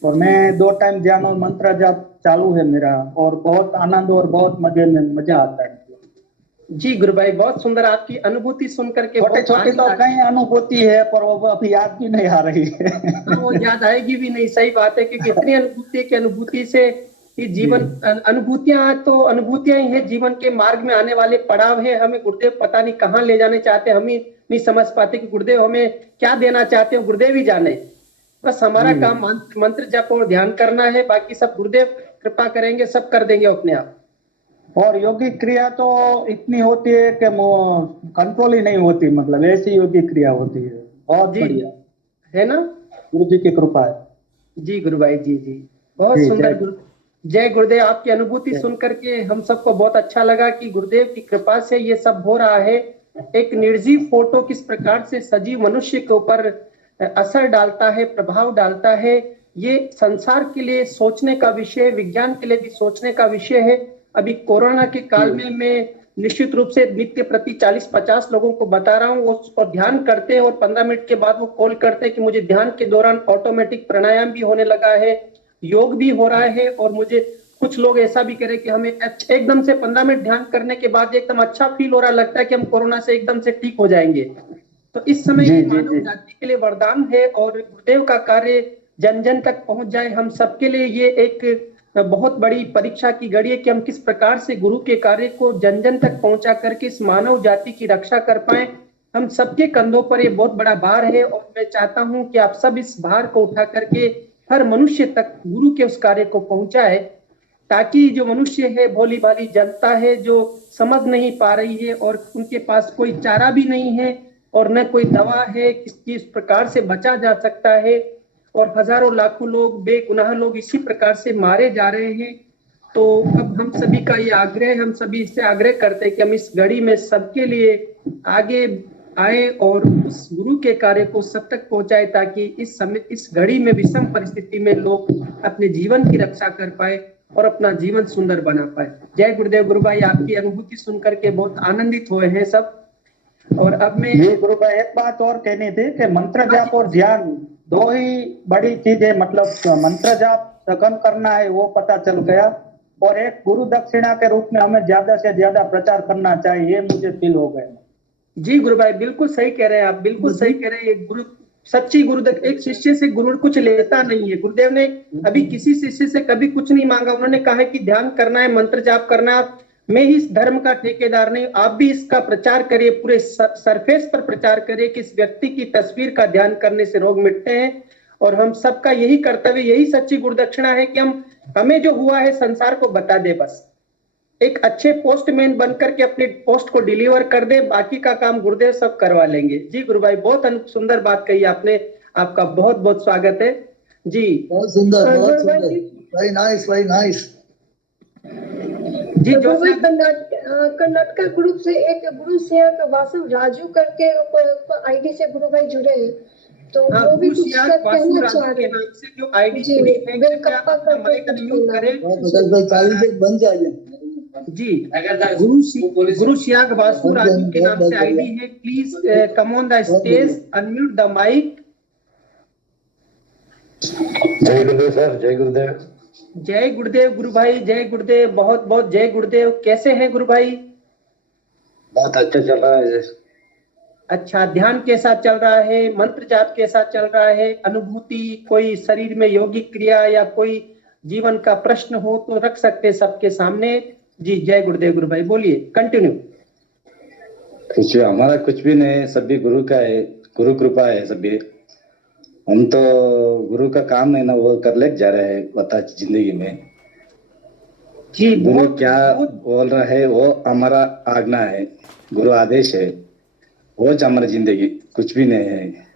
और मैं 2 टाइम ध्यान और मंत्र जाप चालू है मेरा, और बहुत आनंद और बहुत मजा आता है। जी गुरु भाई, बहुत सुंदर आपकी अनुभूति सुन करके छोटे बहुत छोटे आनंद तो आ- कई अनुभूति है, पर वो अभी याद भी नहीं आ रही है। हाँ, वो याद आएगी भी नहीं, सही बात है, क्योंकि इतनी अनुभूति की अनुभूति से ही जीवन अनुभूतियां तो अनुभूतियां ही है, जीवन के मार्ग में आने वाले पड़ाव है। हमें गुरुदेव पता नहीं कहाँ ले जाने चाहते, हम ही नहीं समझ पाते कि गुरुदेव हमें क्या देना चाहते हो, गुरुदेव ही जाने। बस हमारा काम मंत्र जप और ध्यान करना है, बाकी सब गुरुदेव कृपा करेंगे, सब कर देंगे अपने आप। और योगिक क्रिया तो इतनी होती है कि कंट्रोल ही नहीं होती, मतलब ऐसी योगिक क्रिया होती है, बहुत जी बढ़िया। है ना। गुरु जी की कृपा है। जी गुरु भाई, जी जी, बहुत जी, सुंदर जय- गुरु। जय गुरुदेव। आपकी अनुभूति सुन करके हम सबको बहुत अच्छा लगा कि गुरुदेव की कृपा से ये सब हो रहा है। एक निर्जीव फोटो किस प्रकार से सजीव मनुष्य के ऊपर असर डालता है, प्रभाव डालता है, ये संसार के लिए सोचने का विषय, विज्ञान के लिए भी सोचने का विषय है। अभी कोरोना के काल में मैं निश्चित रूप से नित्य प्रति 40-50 लोगों को बता रहा हूँ, और ध्यान करते हैं और 15 मिनट के बाद वो कॉल करते हैं कि मुझे ध्यान के दौरान ऑटोमेटिक प्राणायाम भी होने लगा है, योग भी हो रहा है। और मुझे कुछ लोग ऐसा भी कह रहे कि हमें एकदम से 15 मिनट ध्यान करने के बाद एकदम अच्छा फील हो रहा, लगता है कि हम कोरोना से एकदम से ठीक हो जाएंगे। तो इस समय जी, ये जी, मानव जी। जाति के लिए वरदान है, और गुरुदेव का कार्य जन जन तक पहुंच जाए, हम सबके लिए ये एक बहुत बड़ी परीक्षा की घड़ी है कि हम किस प्रकार से गुरु के कार्य को जन जन तक पहुंचा करके इस मानव जाति की रक्षा कर पाए। हम सबके कंधों पर ये बहुत बड़ा भार है, और मैं चाहता हूं कि आप सब इस भार को उठा करके हर मनुष्य तक गुरु के उस कार्य को पहुंचाए, ताकि जो मनुष्य है, भोली भाली जनता है जो समझ नहीं पा रही है और उनके पास कोई चारा भी नहीं है और न कोई दवा है किस प्रकार से बचा जा सकता है, और हजारों लाखों लोग, बेगुनाह लोग इसी प्रकार से मारे जा रहे हैं। तो अब हम सभी का ये आग्रह, हम सभी इससे आग्रह करते हैं कि हम इस घड़ी में सबके लिए आगे आए और उस गुरु के कार्य को सब तक पहुंचाए, ताकि इस समय, इस घड़ी में, विषम परिस्थिति में लोग अपने जीवन की रक्षा कर पाए और अपना जीवन सुंदर बना पाए। जय गुरुदेव। गुरु भाई, आपकी अनुभूति सुनकर के बहुत आनंदित हुए हैं सब। और अब मैं ये गुरु भाई एक बात और कहनी थी कि मंत्र जाप और ध्यान दो ही बड़ी चीज है, मतलब मंत्र जाप सघन करना है वो पता चल गया, और एक गुरु दक्षिणा के रूप में हमें ज्यादा से ज्यादा प्रचार करना चाहिए, ये मुझे फील हो गया। जी गुरु भाई, बिल्कुल सही कह रहे हैं आप, बिल्कुल सही कह रहे हैं। एक गुरु, सच्ची एक शिष्य से गुरु कुछ लेता नहीं है। गुरुदेव ने अभी किसी शिष्य से कभी कुछ नहीं मांगा, उन्होंने कहा है कि ध्यान करना है, मंत्र जाप करना है। मैं ही इस धर्म का ठेकेदार नहीं, आप भी इसका प्रचार करिए, पूरे सरफेस पर प्रचार करिए कि इस व्यक्ति की तस्वीर का ध्यान करने से रोग मिटते हैं। और हम सबका यही कर्तव्य, यही सच्ची गुरुदक्षिणा है कि हमें जो हुआ है संसार को बता दे, बस एक अच्छे पोस्टमैन बनकर के अपनी पोस्ट को डिलीवर कर दे, बाकी का काम गुरुदेव सब करवा लेंगे। जी गुरु भाई, बहुत सुंदर बात कही आपने, आपका बहुत बहुत स्वागत है जी। बहुत सुंदर, बहुत गुरु भाई सुंदर, वेरी नाइस, वेरी नाइस। जी गुरु भाई, ज्योत्सना, कर्नाटका ग्रुप से एक गुरु सिंह वासु राजू करके आईडी से गुरु भाई जुड़े हैं, तो हाँ, वो भी गुरु कुछ सियाग कहना वासु राजू चाह के रहे नाम से जो आईडी जी, जुड़ी है, कृपया वेलकप्पा अपना करके माइक कुछ अनम्यूट बोलना करें। बहुत बदल 40 से बन जाइए। जी, गुरु सियाग वासु राजू के नाम से आईडी है। Please come on the stage, unmute the mic. जय गुरुदेव सर, जय गुरुदेव। जय गुरुदेव गुरु भाई, जय गुरुदेव, बहुत बहुत जय गुरुदेव। कैसे हैं गुरु भाई? बहुत अच्छा चल रहा है। अच्छा, ध्यान कैसा चल रहा है? मंत्र जाप कैसा चल रहा है? अनुभूति, कोई शरीर में योगिक क्रिया या कोई जीवन का प्रश्न हो तो रख सकते हैं सबके सामने। जी जय गुरुदेव गुरु भाई, बोलिए, कंटिन्यू। कुछ हमारा कुछ भी नहीं है, सभी गुरु का है, गुरु कृपा है सभी। हम तो गुरु का काम है ना वो कर ले जा रहे हैं बता जिंदगी में। जी गुरु बहुत क्या बहुत बोल रहा है वो हमारा आज्ञा है, गुरु आदेश है, वो हमारी जिंदगी कुछ भी नहीं है।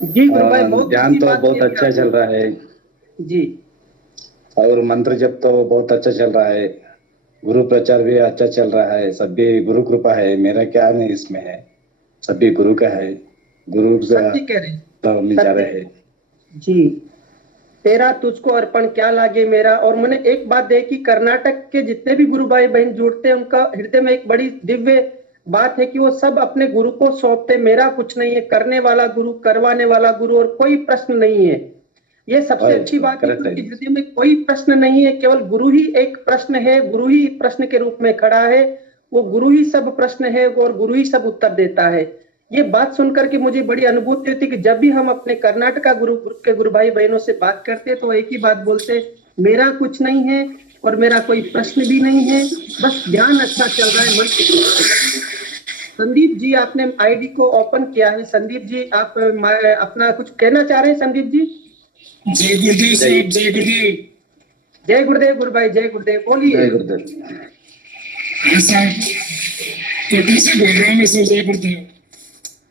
जी गुरु भाई बहुत ध्यान अच्छी तो बात बहुत कही अच्छा आपने। चल रहा है जी और मंत्र जप तो बहुत अच्छा चल रहा है, गुरु प्रचार भी अच्छा चल रहा है, सभी गुरु कृपा है, मेरा क्या नहीं इसमें है, सभी गुरु का है, गुरु का सत्य कह रहे हैं। तो हम जा सत्य रहे हैं। जी। तेरा तुझको अर्पण क्या लागे मेरा। और मैंने एक बात देखी, कर्नाटक के जितने भी गुरु भाई बहन जुड़ते हैं उनका हृदय में एक बड़ी दिव्य बात है कि वो सब अपने गुरु को सौंपते, मेरा कुछ नहीं है, करने वाला गुरु, करवाने वाला गुरु, और कोई प्रश्न नहीं है। ये सबसे अच्छी बात है करेक्ट है। क्योंकि हृदय में कोई प्रश्न नहीं है, केवल गुरु ही एक प्रश्न है, गुरु ही प्रश्न के रूप में खड़ा है, वो गुरु ही सब प्रश्न है और गुरु ही सब उत्तर देता है। ये बात सुनकर के मुझे बड़ी अनुभूति होती है कि जब भी हम अपने कर्नाटका ग्रुप के गुरु भाई बहनों से बात करते हैं तो एक ही बात बोलते, मेरा कुछ नहीं है और मेरा कोई प्रश्न भी नहीं है, बस ध्यान अच्छा चल रहा है, मन। संदीप जी आपने आईडी को ओपन किया है। संदीप जी आप अपना कुछ कहना चाह रहे हैं? संदीप जी। जय गुरुदेव साहब, जय गुरुदेव। जय गुरुदेव गुरु भाई, जय गुरुदेव, बोलिए। जय गुरुदेव। हाँ साहब, कोटा से बोल रहा हूँ मैं सर, जय गुरुदेव।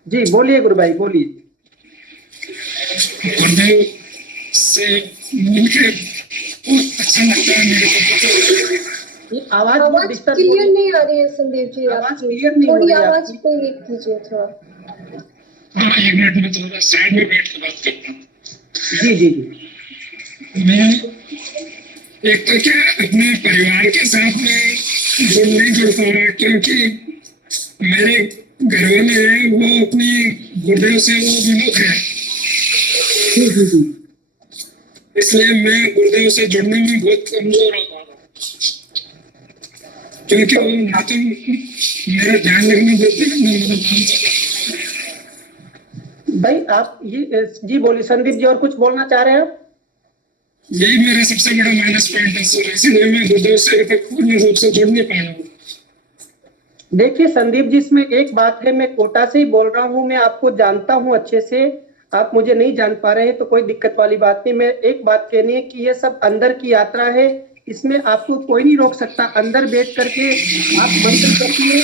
जी बोलिए गुरु भाई, बोलिए। गुरुदेव से मिलकर बहुत अच्छा लगता है मेरे को। ये आवाज आवाज क्लियर नहीं आ रही है संदीप जी, आवाज आपकी क्लियर नहीं हो थोड़ी रही है आवाज आपकी। पे ये कीजिए थोड़ा। हाँ, एक मिनट में थोड़ा साइड में बैठ के बात करता हूँ। जी जी जी। मैं एक तो क्या अपने परिवार के साथ में नहीं जुड़ पा रहा क्योंकि मेरे घर वाले हैं वो अपनी गुरुदेव से वो विमुख है, इसलिए मैं गुरुदेव से जुड़ने में बहुत कमजोर हो पा रहा हूँ क्योंकि वो ना तो मेरा ध्यान रखने देते हैं ना मेरा ध्यान देते। भाई आप ये जी बोलिए संदीप जी, और कुछ बोलना चाह रहे हैं आप? यही मेरा सबसे बड़ा माइनस पॉइंट है सर, इसलिए मैं गुरुदेव से पूर्ण रूप से जुड़ नहीं पा रहा हूँ। देखिए संदीप जी, इसमें एक बात है, मैं कोटा से ही बोल रहा हूँ, मैं आपको जानता हूँ अच्छे से, आप मुझे नहीं जान पा रहे हैं तो कोई दिक्कत वाली बात नहीं। मैं एक बात कहनी है कि ये सब अंदर की यात्रा है, इसमें आपको कोई नहीं रोक सकता। अंदर बैठ करके आप मंत्र करिए,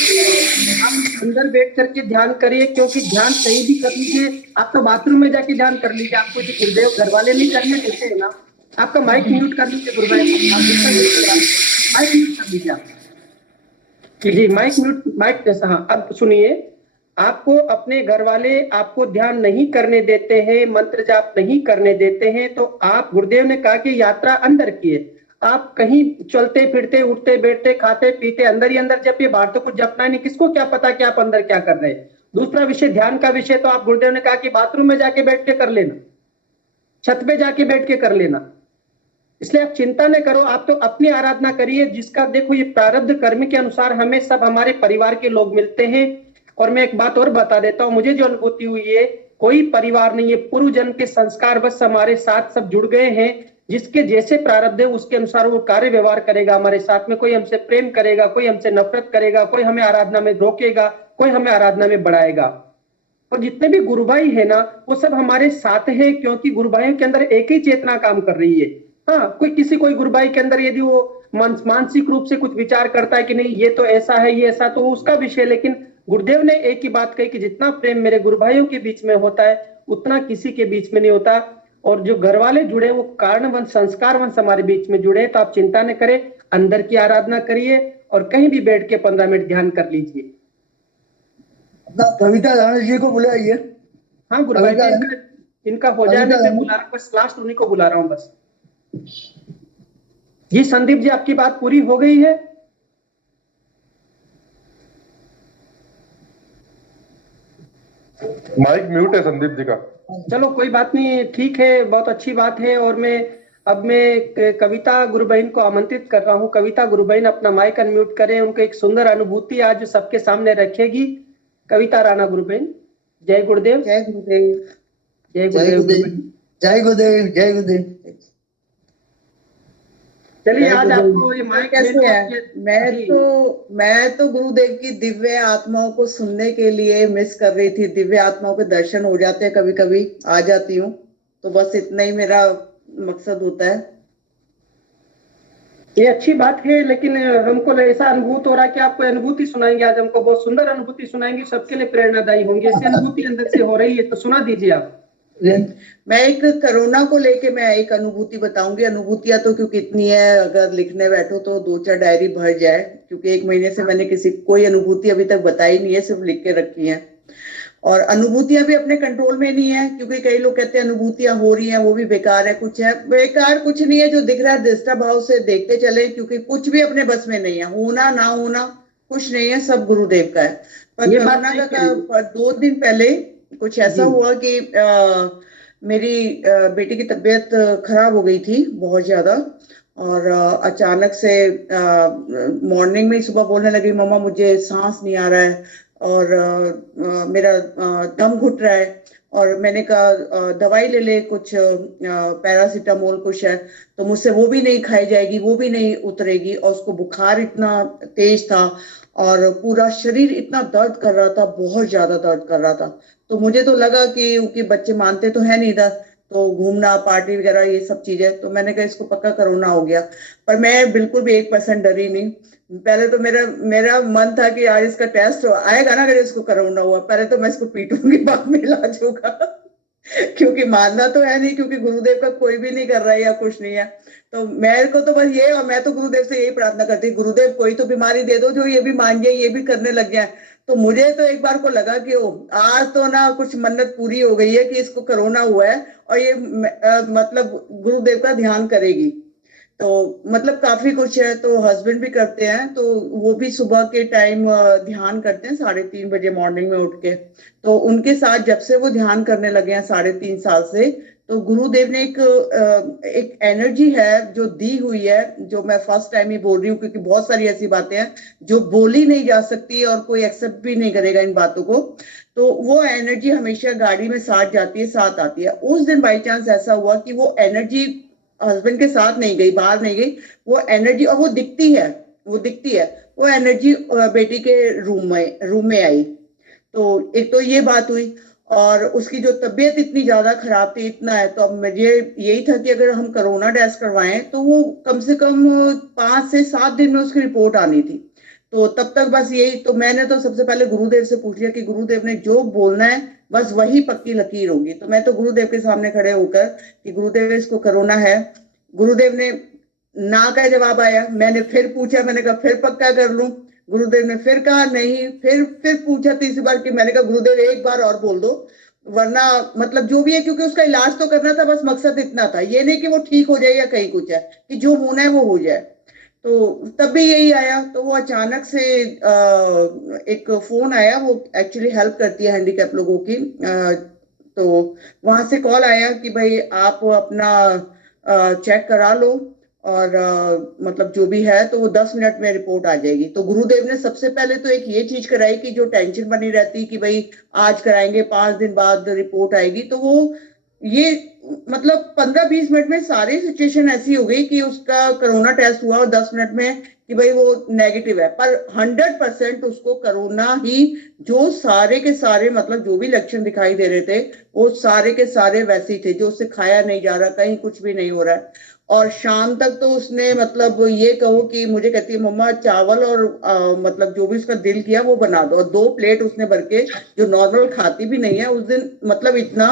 आप अंदर बैठ करके ध्यान करिए, क्योंकि ध्यान कहीं भी कर लीजिए, आप तो बाथरूम में जाके ध्यान कर लीजिए, आपको जो गुरुदेव घर वाले नहीं करने देते है ना। आपका माइक म्यूट कर लीजिए गुरु भाई, माइक म्यूट कर लीजिए आप। जी माइक म्यूट, माइक जैसा। हाँ अब सुनिए, आपको अपने घर वाले आपको ध्यान नहीं करने देते हैं, मंत्र जाप नहीं करने देते हैं, तो आप, गुरुदेव ने कहा कि यात्रा अंदर की है, आप कहीं चलते फिरते उठते बैठते खाते पीते अंदर ही अंदर जपिए, बाहर तो कुछ जपना नहीं, किसको क्या पता कि आप अंदर क्या कर रहे हैं। दूसरा विषय ध्यान का विषय, तो आप, गुरुदेव ने कहा कि बाथरूम में जाके बैठ के कर लेना, छत पे जाके बैठ के कर लेना, इसलिए आप चिंता न करो, आप तो अपनी आराधना करिए जिसका, देखो ये प्रारब्ध कर्म के अनुसार हमें सब हमारे परिवार के लोग मिलते हैं। और मैं एक बात और बता देता हूँ, मुझे जो अनुभूति हुई है, कोई परिवार नहीं है, पूर्व जन्म के संस्कार बस हमारे साथ सब जुड़ गए हैं, जिसके जैसे प्रारब्ध है उसके अनुसार वो कार्य व्यवहार करेगा हमारे साथ में। कोई हमसे प्रेम करेगा, कोई हमसे नफरत करेगा, कोई हमें आराधना में रोकेगा, कोई हमें आराधना में बढ़ाएगा। और जितने भी गुरु भाई है ना, वो सब हमारे साथ है, क्योंकि गुरु भाइयों के अंदर एक ही चेतना काम कर रही है। हाँ, कोई गुरु भाई के अंदर यदि वो मानसिक रूप से कुछ विचार करता है कि नहीं ये तो ऐसा है, ये ऐसा, तो उसका विषय, लेकिन गुरुदेव ने एक ही बात कही कि जितना प्रेम मेरे गुरु भाइयों के बीच में होता है उतना किसी के बीच में नहीं होता। और जो घर वाले जुड़े वो कारणवंश संस्कारवंश हमारे बीच में जुड़े, तो आप चिंता न करें, अंदर की आराधना करिए और कहीं भी बैठ के 15 मिनट ध्यान कर लीजिए। कविता राणा जी को बुलाइए। हाँ गुरु भाई जी, इनका हो जाए, मैं बुला रहा हूँ, बस लास्ट उन्हीं को बुला रहा हूँ बस। जी संदीप जी, आपकी बात पूरी हो गई है? माइक म्यूट है संदीप जी का। चलो कोई बात नहीं, ठीक है, बहुत अच्छी बात है। और मैं कविता गुरु बहन को आमंत्रित कर रहा हूँ। कविता गुरु बहन अपना माइक अनम्यूट करें, उनको एक सुंदर अनुभूति आज सबके सामने रखेगी। कविता राणा गुरु बहन। जय गुरुदेव। जय गुरुदेव। जय गुरुदेव। जय गुरुदेव। जय गुरुदेव। चलिए आज आपको ये माइक कैसे है? जी। मैं तो गुरुदेव की दिव्य आत्माओं को सुनने के लिए मिस कर रही थी। दिव्य आत्माओं के दर्शन हो जाते हैं, कभी कभी आ जाती हूँ, तो बस इतना ही मेरा मकसद होता है। ये अच्छी बात है, लेकिन हमको ऐसा अनुभूत हो रहा है कि आपको अनुभूति सुनाएंगे आज, हमको बहुत सुंदर अनुभूति सुनाएंगे, सबके लिए प्रेरणादायी होंगे। ऐसी अनुभूति अंदर से हो रही है तो सुना दीजिए आप। मैं एक कोरोना को लेके मैं एक अनुभूति बताऊंगी। अनुभूतियां तो क्योंकि इतनी है, अगर लिखने बैठो तो 2-4 डायरी भर जाए, क्योंकि 1 महीने से मैंने कोई अनुभूति अभी तक बताई नहीं है, सिर्फ लिख के रखी है। और अनुभूतियां भी अपने कंट्रोल में नहीं है, क्योंकि कई लोग कहते हैं अनुभूतियां हो रही हैं वो भी बेकार है। कुछ है बेकार कुछ नहीं है, जो दिख रहा है दृष्टा भाव से देखते चले, क्योंकि कुछ भी अपने बस में नहीं है। होना ना होना कुछ नहीं है, सब गुरुदेव का है। पर कोरोना का 2 दिन पहले कुछ ऐसा हुआ कि मेरी बेटी की तबीयत खराब हो गई थी बहुत ज्यादा, और अचानक से मॉर्निंग में सुबह बोलने लगी, मम्मा मुझे सांस नहीं आ रहा है और मेरा दम घुट रहा है। और मैंने कहा दवाई ले ले, कुछ पैरासीटामोल कुछ है, तो मुझसे वो भी नहीं खाई जाएगी, वो भी नहीं उतरेगी। और उसको बुखार इतना तेज था और पूरा शरीर इतना दर्द कर रहा था, बहुत ज्यादा दर्द कर रहा था। तो मुझे तो लगा कि बच्चे मानते तो है नहीं था, तो घूमना पार्टी वगैरह ये सब चीजें, तो मैंने कहा इसको पक्का कोरोना हो गया। पर मैं बिल्कुल भी 1% डरी नहीं। पहले तो मेरा मन था कि यार इसका टेस्ट आएगा ना, अगर इसको कोरोना हुआ पहले तो मैं इसको पीटूंगी, बाद में इलाज होगा। क्योंकि मानना तो है नहीं, क्योंकि गुरुदेव का कोई भी नहीं कर रहा है या कुछ नहीं है। तो मेरे को तो बस ये, और मैं तो गुरुदेव से यही प्रार्थना करती, गुरुदेव कोई तो बीमारी दे दो जो ये भी मान जाए, ये भी करने लग जाए। तो मुझे तो एक बार को लगा कि आज तो ना कुछ मन्नत पूरी हो गई है कि इसको कोरोना हुआ है और ये मतलब गुरुदेव का ध्यान करेगी। तो मतलब काफी कुछ है। तो हस्बैंड भी करते हैं, तो वो भी सुबह के टाइम ध्यान करते हैं 3:30 बजे मॉर्निंग में उठ के। तो उनके साथ जब से वो ध्यान करने लगे हैं 3.5 साल से, तो गुरुदेव ने एक एनर्जी है जो दी हुई है, जो मैं फर्स्ट टाइम ही बोल रही हूँ, क्योंकि बहुत सारी ऐसी बातें हैं जो बोली नहीं जा सकती और कोई एक्सेप्ट भी नहीं करेगा इन बातों को। तो वो एनर्जी हमेशा गाड़ी में साथ जाती है, साथ आती है। उस दिन बाई चांस ऐसा हुआ कि वो एनर्जी हस्बैंड के साथ नहीं गई, बाहर नहीं गई, वो एनर्जी, और वो दिखती है, वो एनर्जी बेटी के रूम में आई। तो एक तो ये बात हुई, और उसकी जो तबीयत इतनी ज्यादा खराब थी, इतना है, तो अब मुझे यही था कि अगर हम कोरोना टेस्ट करवाएं तो वो कम से कम 5 से 7 दिन में उसकी रिपोर्ट आनी थी। तो तब तक बस यही, तो मैंने तो सबसे पहले गुरुदेव से पूछ लिया कि गुरुदेव ने जो बोलना है बस वही पक्की लकीर होगी। तो मैं तो गुरुदेव के सामने खड़े होकर कि गुरुदेव इसको कोरोना है, गुरुदेव ने ना का जवाब आया। मैंने फिर पूछा, मैंने कहा फिर पक्का कर लूं, गुरुदेव ने फिर कहा नहीं। फिर पूछा तीसरी बार कि मैंने कहा गुरुदेव एक बार और बोल दो, वरना मतलब जो भी है, क्योंकि उसका इलाज तो करना था, बस मकसद इतना था, ये नहीं कि वो ठीक हो जाए या कहीं कुछ है, कि जो होना है वो हो जाए। तो तब भी यही आया। तो वो अचानक से एक फोन आया, वो एक्चुअली हेल्प करती है हैंडीकैप लोगों की, तो वहां से कॉल आया कि भाई आप अपना चेक करा लो, और मतलब जो भी है तो वो 10 मिनट में रिपोर्ट आ जाएगी। तो गुरुदेव ने सबसे पहले तो एक ये चीज कराई कि जो टेंशन बनी रहती कि भाई आज कराएंगे 5 दिन बाद रिपोर्ट आएगी, तो वो ये मतलब 15-20 मिनट में सारी सिचुएशन ऐसी हो गई कि उसका कोरोना टेस्ट हुआ और 10 मिनट में कि भाई वो नेगेटिव है। पर 100% उसको कोरोना ही, जो सारे के सारे मतलब जो भी लक्षण दिखाई दे रहे थे वो सारे के सारे वैसे ही थे, जो उससे खाया नहीं जा रहा, कहीं कुछ भी नहीं हो रहा है। और शाम तक तो उसने मतलब ये कहो कि मुझे कहती है मम्मा चावल और मतलब जो भी उसका दिल किया वो बना दो, और 2 प्लेट उसने भर के, जो नॉर्मल खाती भी नहीं है उस दिन, मतलब इतना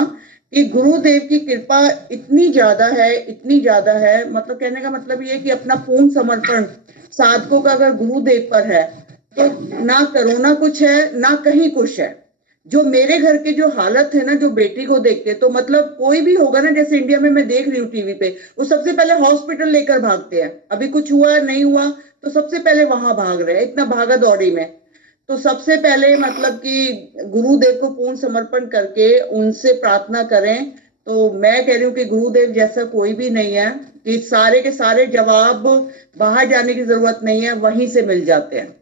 कि गुरुदेव की कृपा इतनी ज्यादा है, मतलब कहने का मतलब ये है कि अपना पूर्ण समर्पण साधकों का अगर गुरुदेव पर है तो ना कोरोना कुछ है ना कहीं कुछ है। जो मेरे घर के जो हालत है ना, जो बेटी को देख के, तो मतलब कोई भी होगा ना, जैसे इंडिया में मैं देख रही हूँ टीवी पे, वो सबसे पहले हॉस्पिटल लेकर भागते हैं, अभी कुछ हुआ नहीं हुआ तो सबसे पहले वहां भाग रहे हैं, इतना भागा दौड़ी में। तो सबसे पहले मतलब कि गुरुदेव को पूर्ण समर्पण करके उनसे प्रार्थना करें। तो मैं कह रही हूँ कि गुरुदेव जैसा कोई भी नहीं है, कि सारे के सारे जवाब बाहर जाने की जरूरत नहीं है, वहीं से मिल जाते हैं।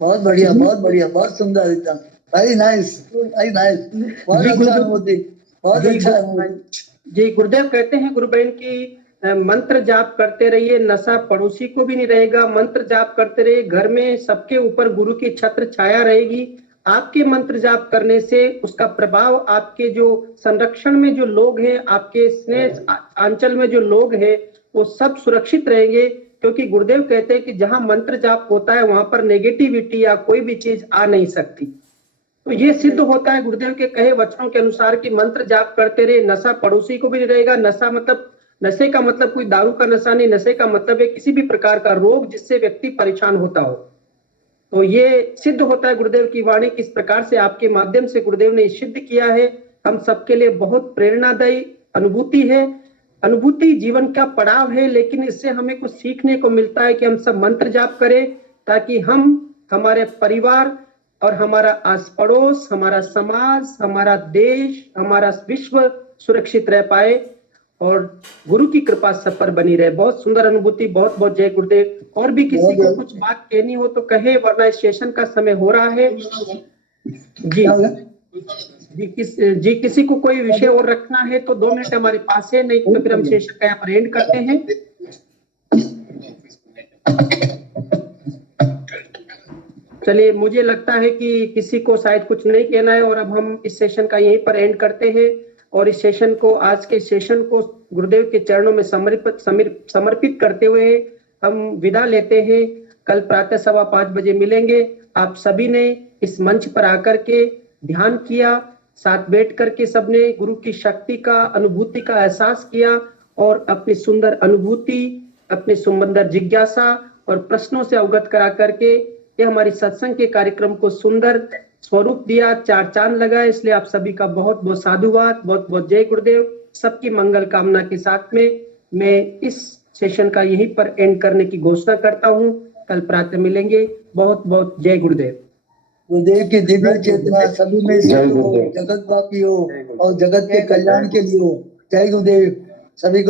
बहुत बढ़िया, बहुत सुंदर, एकदम वेरी नाइस, बहुत अच्छा अनुभूति, बहुत अच्छा अनुभूति। जी गुरुदेव कहते हैं गुरु बहन की मंत्र जाप करते रहिए, नशा पड़ोसी को भी नहीं रहेगा। मंत्र जाप करते रहिए, घर में सबके ऊपर गुरु की छत्र छाया रहेगी। आपके मंत्र जाप करने से उसका प्रभाव आपके जो संरक्षण में जो लोग हैं, आपके स्नेह अंचल में जो लोग हैं, वो सब सुरक्षित रहेंगे। क्योंकि गुरुदेव कहते हैं कि जहां मंत्र जाप होता है वहां पर नेगेटिविटी या कोई भी चीज आ नहीं सकती। तो ये सिद्ध होता है गुरुदेव के कहे वचनों के अनुसार कि मंत्र जाप करते रहे, नशा पड़ोसी को भी नहीं रहेगा। नशा मतलब, नशे का मतलब कोई दारू का नशा नहीं, नशे का मतलब है किसी भी प्रकार का रोग जिससे व्यक्ति परेशान होता हो। तो ये सिद्ध होता है गुरुदेव की वाणी किस प्रकार से आपके माध्यम से गुरुदेव ने सिद्ध किया है। हम सबके लिए बहुत प्रेरणादायी अनुभूति है। अनुभूति जीवन का पड़ाव है, लेकिन इससे हमें कुछ सीखने को मिलता है कि हम सब मंत्र जाप करें ताकि हम, हमारे परिवार और हमारा आस पड़ोस, हमारा समाज, हमारा देश, हमारा विश्व सुरक्षित रह पाए और गुरु की कृपा सब पर बनी रहे। बहुत सुंदर अनुभूति, बहुत बहुत जय गुरुदेव। और भी किसी को कुछ बात कहनी हो तो कहे, वरना इस सेशन का समय हो रहा है। जी किसी को कोई विषय और रखना है तो 2 मिनट हमारे पास है, नहीं तो फिर हम सेशन का यहाँ पर एंड करते हैं। चलिए, मुझे लगता है कि किसी को शायद कुछ नहीं कहना है और अब हम इस सेशन का यहीं पर एंड करते हैं और इस सेशन को, आज के सेशन को गुरुदेव के चरणों में समर्पित करते हुए हम विदा लेते हैं। कल प्रातः 5:15 बजे मिलेंगे। आप सभी ने इस मंच पर आकर के ध्यान किया, साथ बैठ करके सबने गुरु की शक्ति का, अनुभूति का एहसास किया और अपनी सुंदर अनुभूति, अपनी सुंदर जिज्ञासा और प्रश्नों से अवगत करा करके ये हमारी सत्संग के कार्यक्रम को सुंदर स्वरूप दिया, 4 चांद लगाए। इसलिए आप सभी का बहुत बहुत साधुवाद, बहुत बहुत जय गुरुदेव। सबकी मंगल कामना के साथ में मैं इस सेशन का यहीं पर एंड करने की घोषणा करता हूँ। कल प्रातः मिलेंगे। बहुत बहुत जय गुरुदेव। गुरुदेव की दिव्य चेतना सभी में से हो, जगत व्यापी हो और जगत के कल्याण के लिए हो। जय गुरुदेव। सभी को